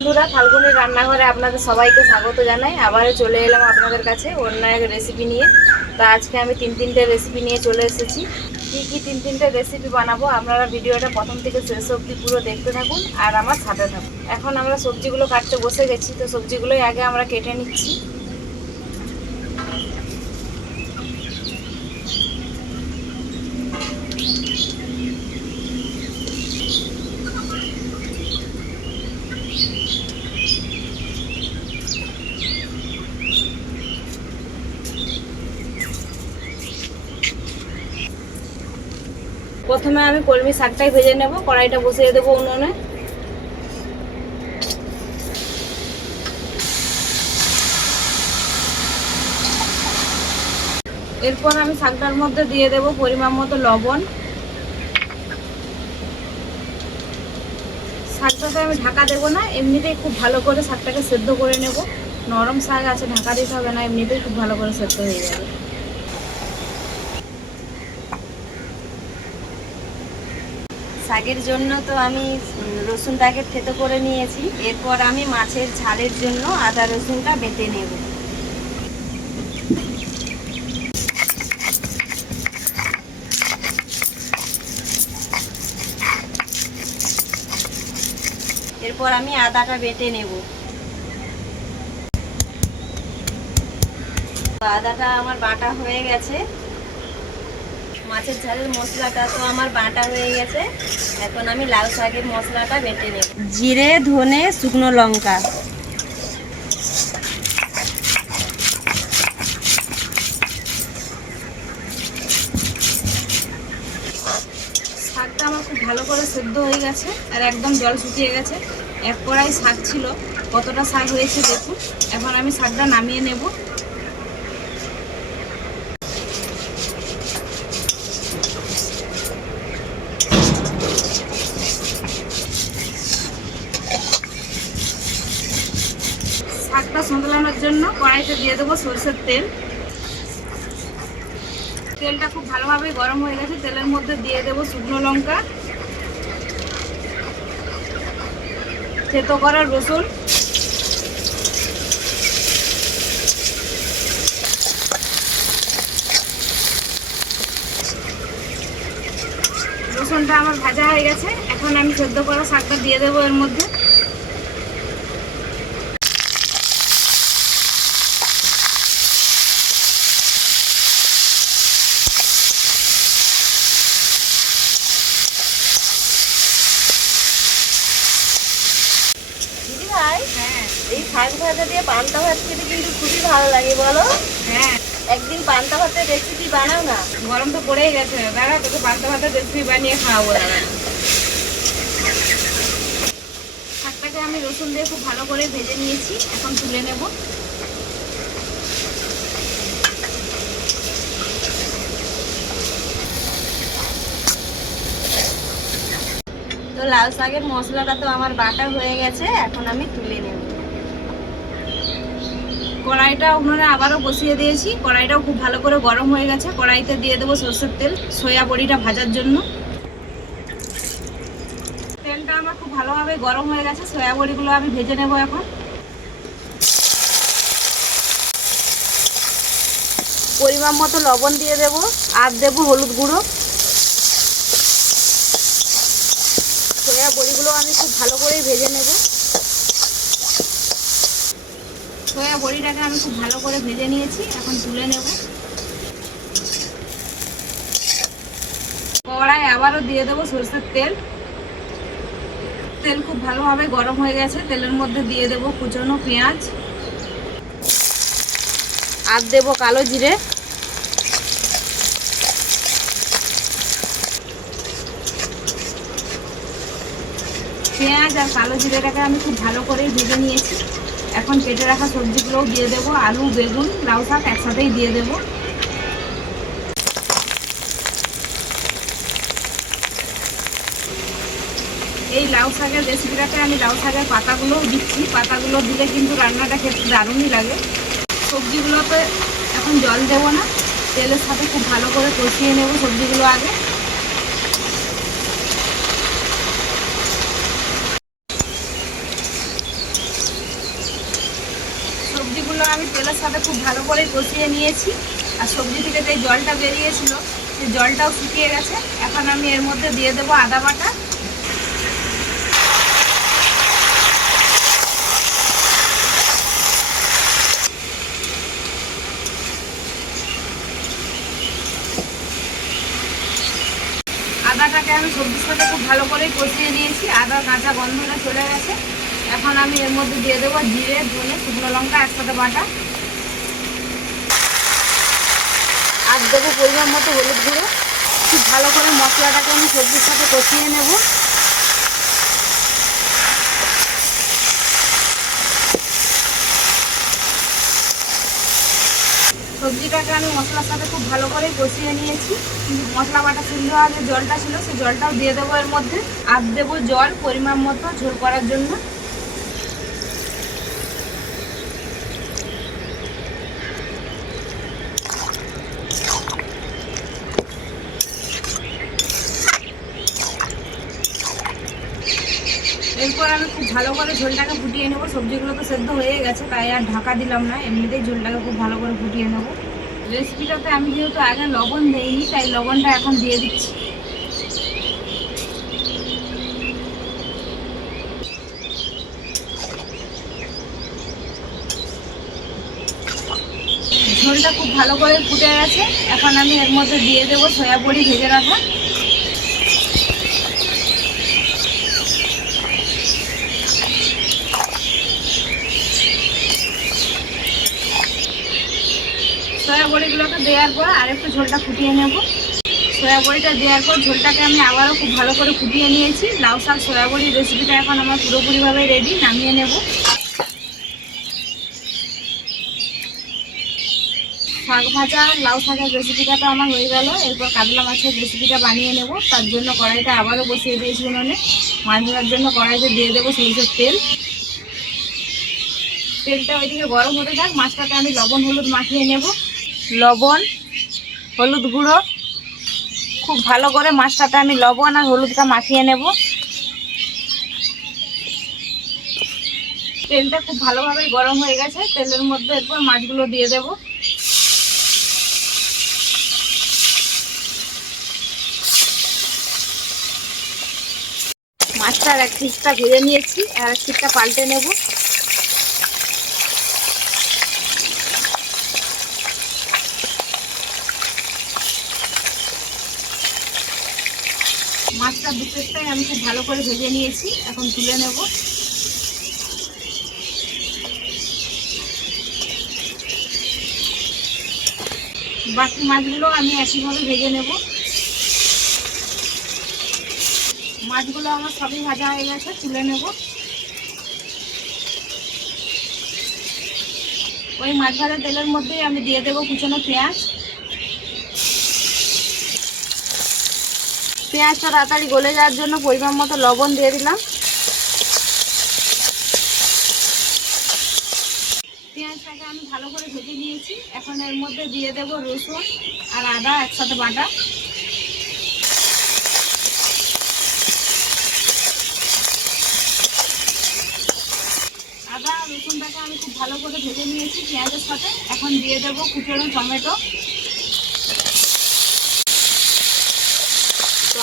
বন্ধুরা, ফাল্গুনের রান্নাঘরে আপনাদের সবাইকে স্বাগত জানাই। আবারও চলে এলাম আপনাদের কাছে অন্য এক রেসিপি নিয়ে। তো আজকে আমি তিন তিনটে রেসিপি নিয়ে চলে এসেছি। কী কী তিন তিনটে রেসিপি বানাবো আপনারা ভিডিওটা প্রথম থেকে শেষ অবধি পুরো দেখতে থাকুন আর আমার সাথে থাকুন। এখন আমরা সবজিগুলো কাটতে বসে গেছি, তো সবজিগুলোই আগে আমরা কেটে নিচ্ছি। প্রথমে আমি কলমি শাকটাই ভেজে নেব, কড়াইটা বসিয়ে দেবো উনুনে। এরপর আমি শাকটার মধ্যে দিয়ে দেব পরিমাণ মতো লবণ। শাকটাতে আমি ঢাকা দেবো না, এমনিতেই খুব ভালো করে শাকটাকে সেদ্ধ করে নেব। নরম শাক আছে, ঢাকা দিতে হবে না, এমনিতেই খুব ভালো করে সেদ্ধ হয়ে যাবে। শাকের জন্য তো আমি রসুনটাকে থেতো করে নিয়েছি। এরপর আমি মাছের ঝালের জন্য আদা রসুনটা বেটে নেব। এরপর আমি আদাটা বেটে নেব। আদাটা আমার বাটা হয়ে গেছে। মাছের ঝালের মশলাটা তো আমার বাটা হয়ে গেছে। এখন আমি লাল শাকের মশলাটা বেটে নেব। জিরে ধনে শুকনো লঙ্কা। শাকটা আমার খুব ভালো করে সেদ্ধ হয়ে গেছে আর একদম জল শুকিয়ে গেছে। এক কড়াই শাক ছিল কতটা শাক হয়েছে দেখুন। এখন আমি শাকটা নামিয়ে নেব শাকটা সঁতলানোর জন্য কড়াইতে দিয়ে দেবো সরষের তেল। তেলটা খুব ভালোভাবে গরম হয়ে গেছে। তেলের মধ্যে দিয়ে দেবো শুকনো লঙ্কা, থেতো করা রসুন, রসুনটা আমার ভাজা হয়ে গেছে। এখন আমি সেদ্ধ করা শাকটা দিয়ে দেবো এর মধ্যে দিদি ভাই হ্যাঁ এই শাক ভাজা দিয়ে পান্তা ভাত খেতে কিন্তু খুবই ভালো লাগে বলো? হ্যাঁ। একদিন পান্তা ভাতের রেসিপি বানাও না। গরম তো পড়েই গেছে। দাদা তোকে পান্তা ভাতের রেসিপি বানিয়ে খাওয়াবো দাদা শাকটাকে আমি রসুন দিয়ে খুব ভালো করে ভেজে নিয়েছি। এখন তুলে নেব। তো লাল শাকের মশলাটা তো আমার বাটা হয়ে গেছে। এখন আমি তুলে নেব। কড়াইটা উনুনে আবারও বসিয়ে দিয়েছি। কড়াইটাও খুব ভালো করে গরম হয়ে গেছে। কড়াইতে দিয়ে দেবো সর্ষের তেল, সয়া বড়িটা ভাজার জন্য। তেলটা আমার খুব ভালোভাবে গরম হয়ে গেছে। সয়া বড়িগুলো আমি ভেজে নেব এখন। পরিমাণ মতো লবণ দিয়ে দেব। আর দেব হলুদ গুঁড়ো। সয়া বড়িগুলো আমি খুব ভালো করেই ভেজে নেব। সয়া বড়িটাকে আমি খুব ভালো করে ভেজে নিয়েছি, এখন তুলে নেব। কড়াই আবারও দিয়ে দেবো সরষের তেল। তেল খুব ভালোভাবে গরম হয়ে গেছে, তেলের মধ্যে দিয়ে দেবো কুচনো পেঁয়াজ। আর দেবো কালো জিরে। পেঁয়াজ আর কালো জিরেটাকে আমি খুব ভালো করে ভেজে নিয়েছি। এখন কেটে রাখা সবজিগুলোও দিয়ে দেবো, আলু, বেগুন, লাউ শাক একসাথেই দিয়ে দেবো। এই লাউ শাকের রেসিপিটাতে আমি লাউ শাকের পাতাগুলোও দিচ্ছি। পাতাগুলো দিলে কিন্তু রান্নাটা খেতে দারুণই লাগে। সবজিগুলোতে এখন জল দেবো না, তেলের সাথে খুব ভালো করে কষিয়ে নেব সবজিগুলো আগে সবজিগুলো আমি তেলের সাথে খুব ভালো করে কষিয়ে নিয়েছি। আর সবজি থেকে যে জলটা বেরিয়েছিল, সেই জলটাও শুকিয়ে গেছে। এখন আমি এর মধ্যে দিয়ে দেবো আদা বাটা। আদাটাকে আমি সবজির সাথে খুব ভালো করে কষিয়ে নিয়েছি। আদা কাঁচা গন্ধটা চলে গেছে। এখন আমি এর মধ্যে দিয়ে দেবো জিরে, ধনে, শুকনো লঙ্কা, একসাথে বাটা। আর দেবো পরিমাণ মতো হলুদ গুঁড়ো। খুব ভালো করে মশলাটাকে আমি সবজির সাথে কষিয়ে নেব। সবজিটাকে আমি মশলার সাথে খুব ভালো করে কষিয়ে নিয়েছি। মশলা বাটা সিদ্ধ হওয়ার যে জলটা ছিল সেই জলটাও দিয়ে দেবো এর মধ্যে। আর দেবো জল পরিমাণ মতো ঝোল করার জন্য। এরপর আমি খুব ভালো করে ঝোলটাকে ফুটিয়ে নেব। সবজিগুলো তো সেদ্ধ হয়ে গেছে, তাই আর ঢাকা দিলাম না। এমনিতেই ঝোলটাকে খুব ভালো করে ফুটিয়ে নেব। রেসিপিটাতে আমি যেহেতু আগে লবণ দেইনি, তাই লবণটা এখন দিয়ে দিচ্ছি। ঝোলটা খুব ভালো করে ফুটে গেছে। এখন আমি এর মধ্যে দিয়ে দেবো সয়া বড়ি ভেজে রাখা। বড়িগুলোকে দেওয়ার পর আরেকটু ঝোলটা ফুটিয়ে নেব। সয়া বড়িটা দেওয়ার পর ঝোলটাকে আমি আবারও খুব ভালো করে ফুটিয়ে নিয়েছি। লাউ শাক, সয়া বড়ির রেসিপিটা এখন আমার পুরোপুরিভাবে রেডি নামিয়ে নেব। শাক ভাজা, লাউ শাকের রেসিপিটা তো আমার হয়ে গেল। এরপর কাতলা মাছের রেসিপিটা বানিয়ে নেব। তার জন্য কড়াইটা আবারও বসিয়ে দিয়েছি উনুনে। মাছ ধরার জন্য কড়াইতে দিয়ে দেবো সরিষার তেল। তেলটা ওইদিকে গরম হতে থাক মাছটাতে আমি লবণ, হলুদ মাখিয়ে নেব। লবণ, হলুদ গুঁড়ো। খুব ভালো করে মাছটাতে আমি লবণ আর হলুদটা মাখিয়ে নেব। তেলটা খুব ভালোভাবে গরম হয়ে গেছে। তেলের মধ্যে এরপর মাছগুলো দিয়ে দেব। মাছটার এক পিসটা ভেজে নিয়েছি। আর এক পিসটা পাল্টে নেব। মাছটা দু আমি খুব ভালো করে ভেজে নিয়েছি। এখন তুলে নেব। বাকি মাছগুলো আমি একইভাবে ভেজে নেব। মাছগুলো আমার সবই ভাজা হয়ে গেছে, তুলে নেব। ওই মাছ ভাজা তেলের মধ্যেই আমি দিয়ে দেবো কুচনো পেঁয়াজ। পেঁয়াজটা তাড়াতাড়ি গলে যাওয়ার জন্য পরিমাণ মতো লবণ দিয়ে দিলাম। পেঁয়াজটাকে আমি ভালো করে ভেজে নিয়েছি। এখন এর মধ্যে দিয়ে দেবো রসুন আর আদা, একসাথে বাটা। আদা রসুনটাকে আমি খুব ভালো করে ভেজে নিয়েছি পেঁয়াজের সাথে। এখন দিয়ে দেবো কুচনো টমেটো।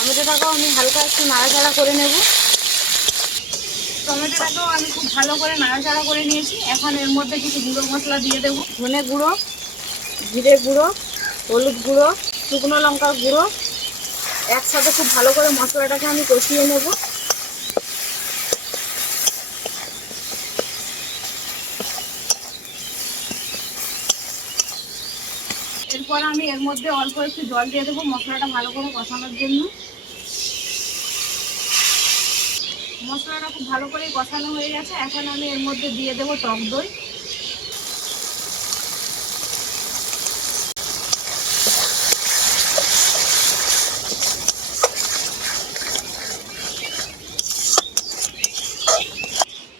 টমেটোটাকেও আমি হালকা একটু নাড়াচাড়া করে নেব। টমেটোটাকেও আমি খুব ভালো করে নাড়াচাড়া করে নিয়েছি। এখন এর মধ্যে কিছু গুঁড়ো মশলা দিয়ে দেবো। ধনে গুঁড়ো জিরে গুঁড়ো হলুদ গুঁড়ো শুকনো লঙ্কার গুঁড়ো। একসাথে খুব ভালো করে মশলাটাকে আমি কষিয়ে নেব। এরপর আমি এর মধ্যে অল্প একটু জল দিয়ে দেবো মশলাটা ভালো করে কষানোর জন্য। মশলাটা খুব ভালো করে কষানো হয়ে গেছে। এখন আমি এর মধ্যে দিয়ে দেবো টক দই।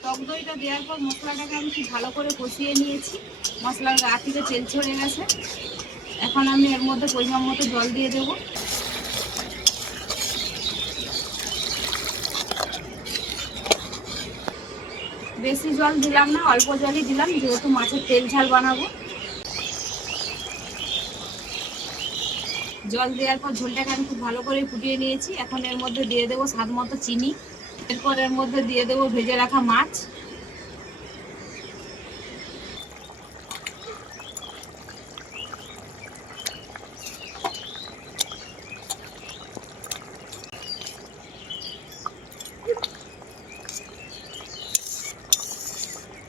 টক দইটা দেওয়ার পর মশলাটাকে আমি খুব ভালো করে কষিয়ে নিয়েছি। মশলার গা থেকে তেল ছড়ে গেছে। এখন আমি এর মধ্যে পরিমাণ মতো জল দিয়ে দেবো। বেশি জল দিলাম না, অল্প জলই দিলাম, যেহেতু মাছের তেল ঝাল বানাবো। জল দেওয়ার পর ঝোলটাকে আমি খুব ভালো করে ফুটিয়ে নিয়েছি। এখন এর মধ্যে দিয়ে দেবো স্বাদ মতো চিনি। এরপর এর মধ্যে দিয়ে দেবো ভেজে রাখা মাছ।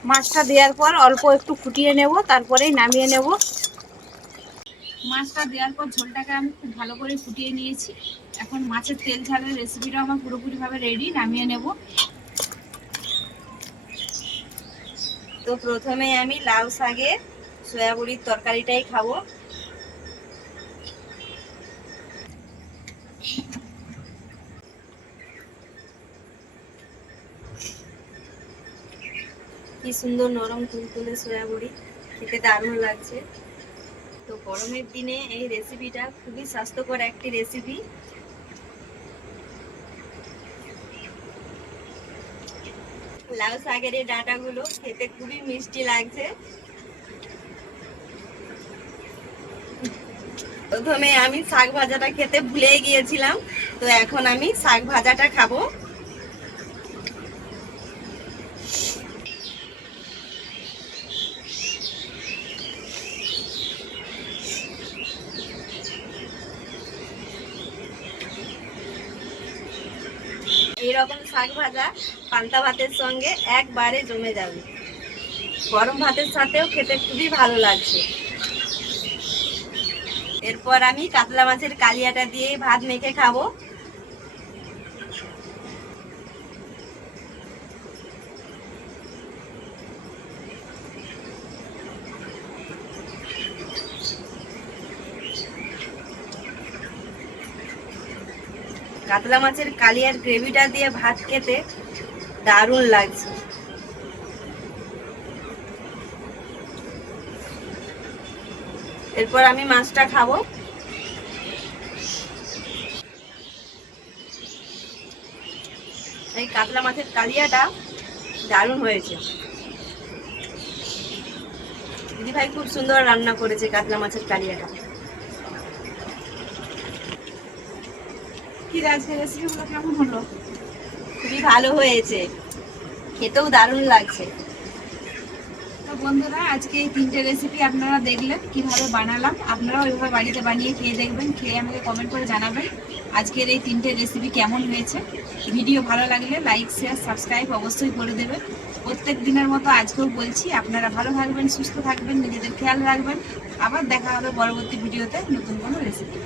মাছটা দেওয়ার পর অল্প একটু ফুটিয়ে নেব, তারপরেই নামিয়ে নেব। মাছটা দেওয়ার পর ঝোলটাকে আমি খুব ভালো করে ফুটিয়ে নিয়েছি। এখন মাছের তেল ঝালের রেসিপিটা আমার পুরোপুরিভাবে রেডি নামিয়ে নেব। তো প্রথমে আমি লাউ শাকের সয়াবড়ির তরকারিটাই খাব। কি সুন্দর নরম তুলতুলে সয়াবড়ি, খেতে দারুণ লাগছে। তো গরমের দিনে এই রেসিপিটা খুবই স্বাস্থ্যকর একটি রেসিপি লাউ শাকের এই ডাঁটাগুলো খেতে খুবই মিষ্টি লাগছে। প্রথমে আমি শাক ভাজাটা খেতে ভুলে গিয়েছিলাম, তো এখন আমি শাক ভাজাটা খাব। এইরকম শাক ভাজা, পান্তা ভাতের সঙ্গে একবারে জমে যাবে। গরম ভাতের সাথেও খেতে খুবই ভালো লাগছে। এরপর আমি কাতলা মাছের কালিয়াটা দিয়ে ভাত মেখে খাব। কাতলা মাছের কালিয়ার গ্রেভিটা দিয়ে ভাত খেতে দারুণ লাগছে। এরপর আমি মাছটা খাব। এই কাতলা মাছের কালিয়াটা দারুণ হয়েছে। দিদি ভাই খুব সুন্দর রান্না করেছে কাতলা মাছের কালিয়াটা। কি আজকে রেসিপিগুলো কেমন হলো? খুবই ভালো হয়েছে। খেতেও দারুণ লাগছে। তো বন্ধুরা, আজকে এই তিনটে রেসিপি আপনারা দেখলেন, কীভাবে বানালাম। আপনারাও ওইভাবে বাড়িতে বানিয়ে খেয়ে দেখবেন, খেয়ে আমাকে কমেন্ট করে জানাবেন আজকের এই তিনটে রেসিপি কেমন হয়েছে। ভিডিও ভালো লাগলে লাইক শেয়ার সাবস্ক্রাইব অবশ্যই করে দেবেন। প্রত্যেক দিনের মতো আজকেও বলছি, আপনারা ভালো থাকবেন, সুস্থ থাকবেন, নিজেদের খেয়াল রাখবেন। আবার দেখা হবে পরবর্তী ভিডিওতে নতুন কোনো রেসিপি